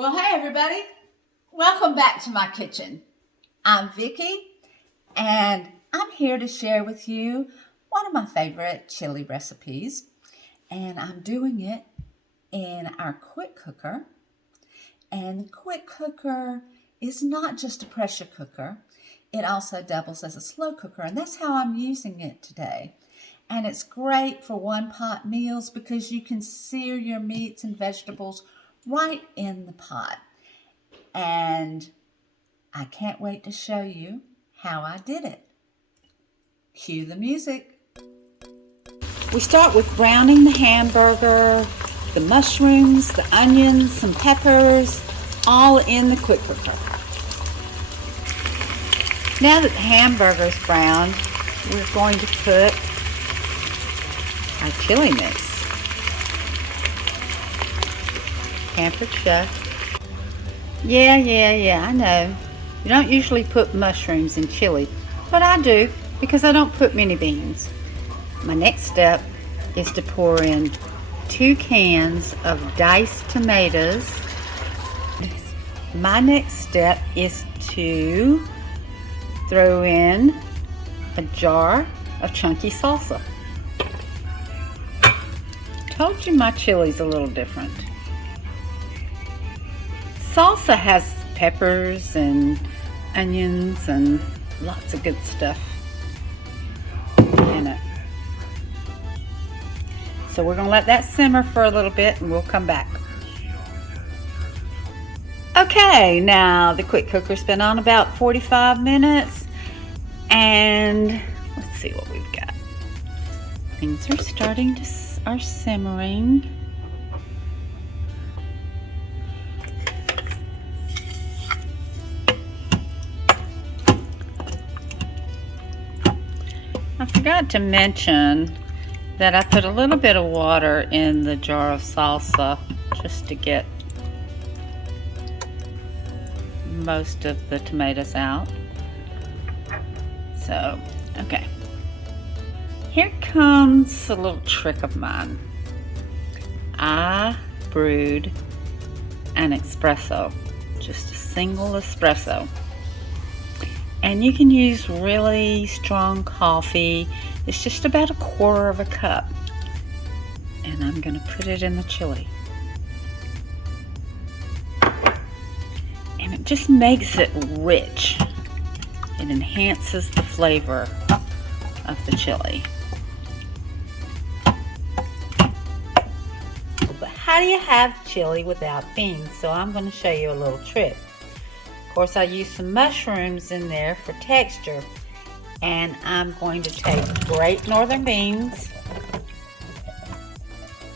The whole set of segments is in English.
Well, hey everybody, welcome back to my kitchen. I'm Vicki, and I'm here to share with you one of my favorite chili recipes, and I'm doing it in our quick cooker. And the quick cooker is not just a pressure cooker, it also doubles as a slow cooker, and that's how I'm using it today. And it's great for one-pot meals because you can sear your meats and vegetables right in the pot. And I can't wait to show you how I did it. Cue the music. We start with browning the hamburger, the mushrooms, the onions, some peppers, all in the quick cooker. Now that the hamburger's browned, we're going to put our chili mix. Pampered Chef. Yeah, I know. You don't usually put mushrooms in chili, but I do because I don't put many beans. My next step is to pour in 2 cans of diced tomatoes. My next step is to throw in a jar of chunky salsa. Told you my chili's a little different. Salsa has peppers and onions and lots of good stuff in it. So we're going to let that simmer for a little bit and we'll come back. Okay, now the quick cooker's been on about 45 minutes and let's see what we've got. Things are starting to are simmering. I forgot to mention that I put a little bit of water in the jar of salsa just to get most of the tomatoes out. So, okay. Here comes a little trick of mine. I brewed an espresso, just a single espresso. And you can use really strong coffee. It's just about 1/4 cup. And I'm going to put it in the chili. And it just makes it rich. It enhances the flavor of the chili. But how do you have chili without beans? So I'm going to show you a little trick. Of course, I used some mushrooms in there for texture, and I'm going to take great northern beans,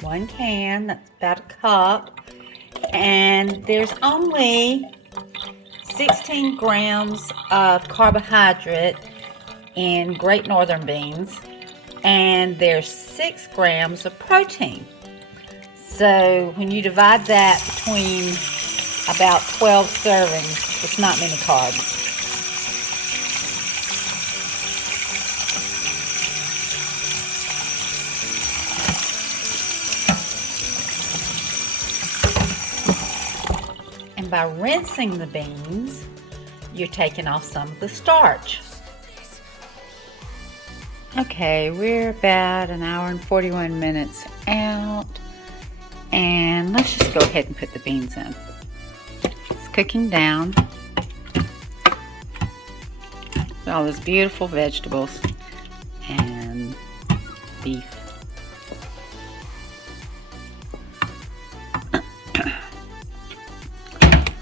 1 can, that's about 1 cup, and there's only 16 grams of carbohydrate in great northern beans, and there's 6 grams of protein. So when you divide that between about 12 servings, it's not many carbs. And by rinsing the beans, you're taking off some of the starch. Okay, we're about 1 hour and 41 minutes out. And let's just go ahead and put the beans in. It's cooking down. All those beautiful vegetables and beef.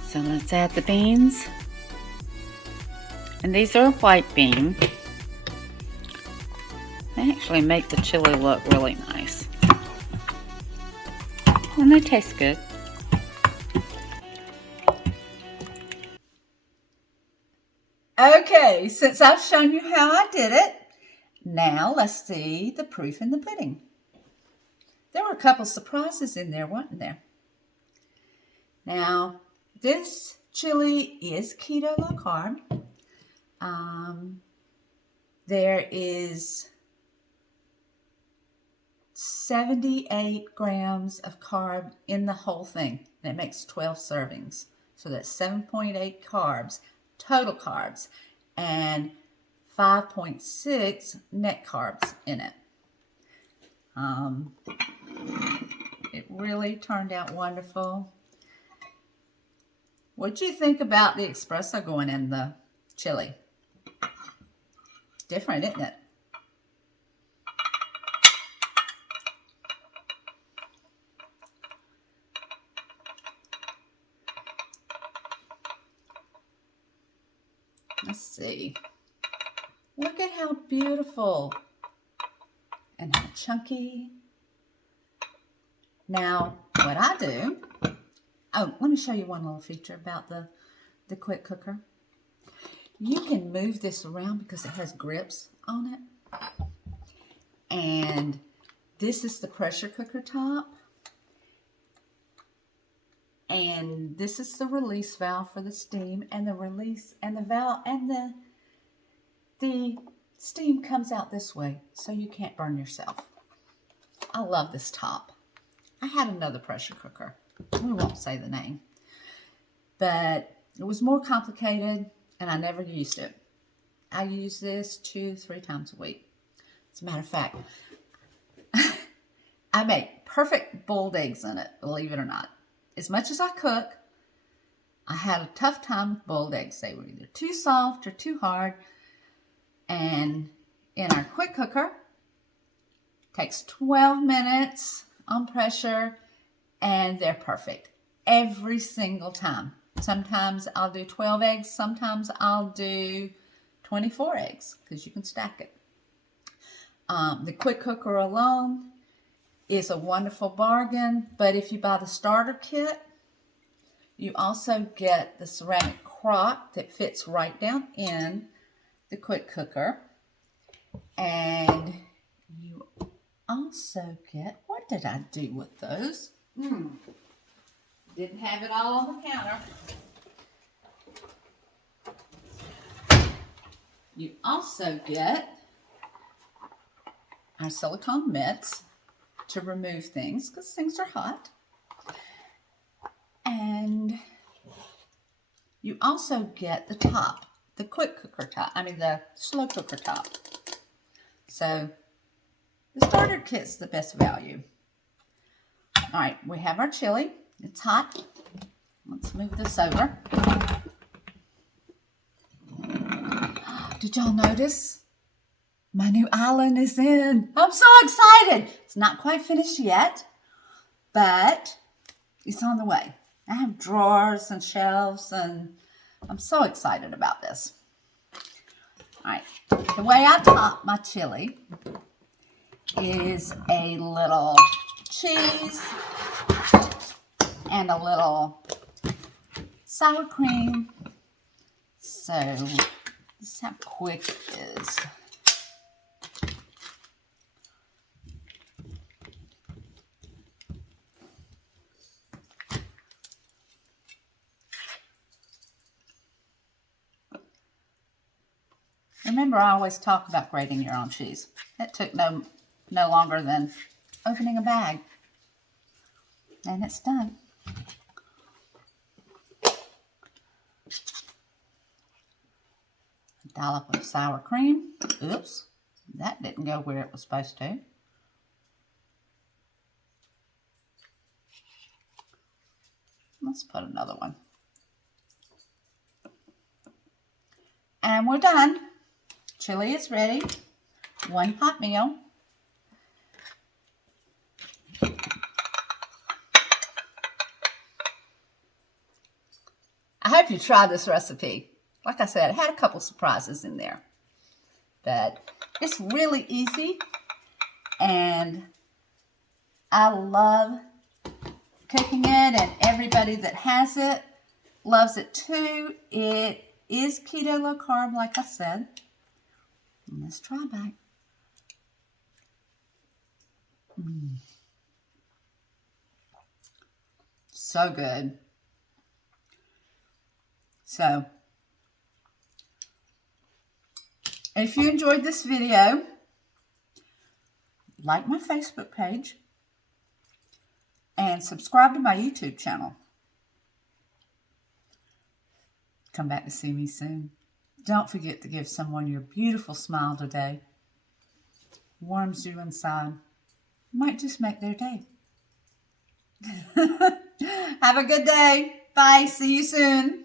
So let's add the beans. And these are a white bean. They actually make the chili look really nice. And they taste good. Okay, since I've shown you how I did it, now let's see the proof in the pudding. There were a couple surprises in there, weren't there? Now, this chili is keto low carb. There is 78 grams of carb in the whole thing, and it makes 12 servings. So that's 7.8 carbs, total carbs, and 5.6 net carbs in it. It really turned out wonderful. What'd you think about the espresso going in the chili? Different, isn't it? Let's see. Look at how beautiful and how chunky. Now, what I do, oh, let me show you one little feature about the quick cooker. You can move this around because it has grips on it. And this is the pressure cooker top. And this is the release valve for the steam, and the release and the valve and the steam comes out this way, so you can't burn yourself. I love this top. I had another pressure cooker. We won't say the name, but it was more complicated, and I never used it. I use this 2-3 times a week. As a matter of fact, I make perfect boiled eggs in it, believe it or not. As much as I cook, I had a tough time with boiled eggs. They were either too soft or too hard. And in our quick cooker, it takes 12 minutes on pressure, and they're perfect every single time. Sometimes I'll do 12 eggs. Sometimes I'll do 24 eggs because you can stack it. The quick cooker alone is a wonderful bargain, but if you buy the starter kit, you also get the ceramic crock that fits right down in the quick cooker, and you also get, what did I do with those? Didn't have it all on the counter. You also get our silicone mitts to remove things because things are hot. And you also get the top, the quick cooker top, the slow cooker top. So the starter kit's the best value. All right, we have our chili. It's hot. Let's move this over. Did y'all notice? My new island is in. I'm so excited. It's not quite finished yet, but it's on the way. I have drawers and shelves, and I'm so excited about this. All right, the way I top my chili is a little cheese and a little sour cream. So this is how quick it is. Remember, I always talk about grating your own cheese. It took no longer than opening a bag. And it's done. A dollop of sour cream. Oops, that didn't go where it was supposed to. Let's put another one. And we're done. Chili is ready. One hot meal. I hope you try this recipe. Like I said, it had a couple surprises in there. But it's really easy. And I love cooking it, and everybody that has it loves it too. It is keto low carb, like I said. Let's try back. So good. So, if you enjoyed this video, like my Facebook page, and subscribe to my YouTube channel. Come back to see me soon. Don't forget to give someone your beautiful smile today. Warms you inside. Might just make their day. Have a good day. Bye. See you soon.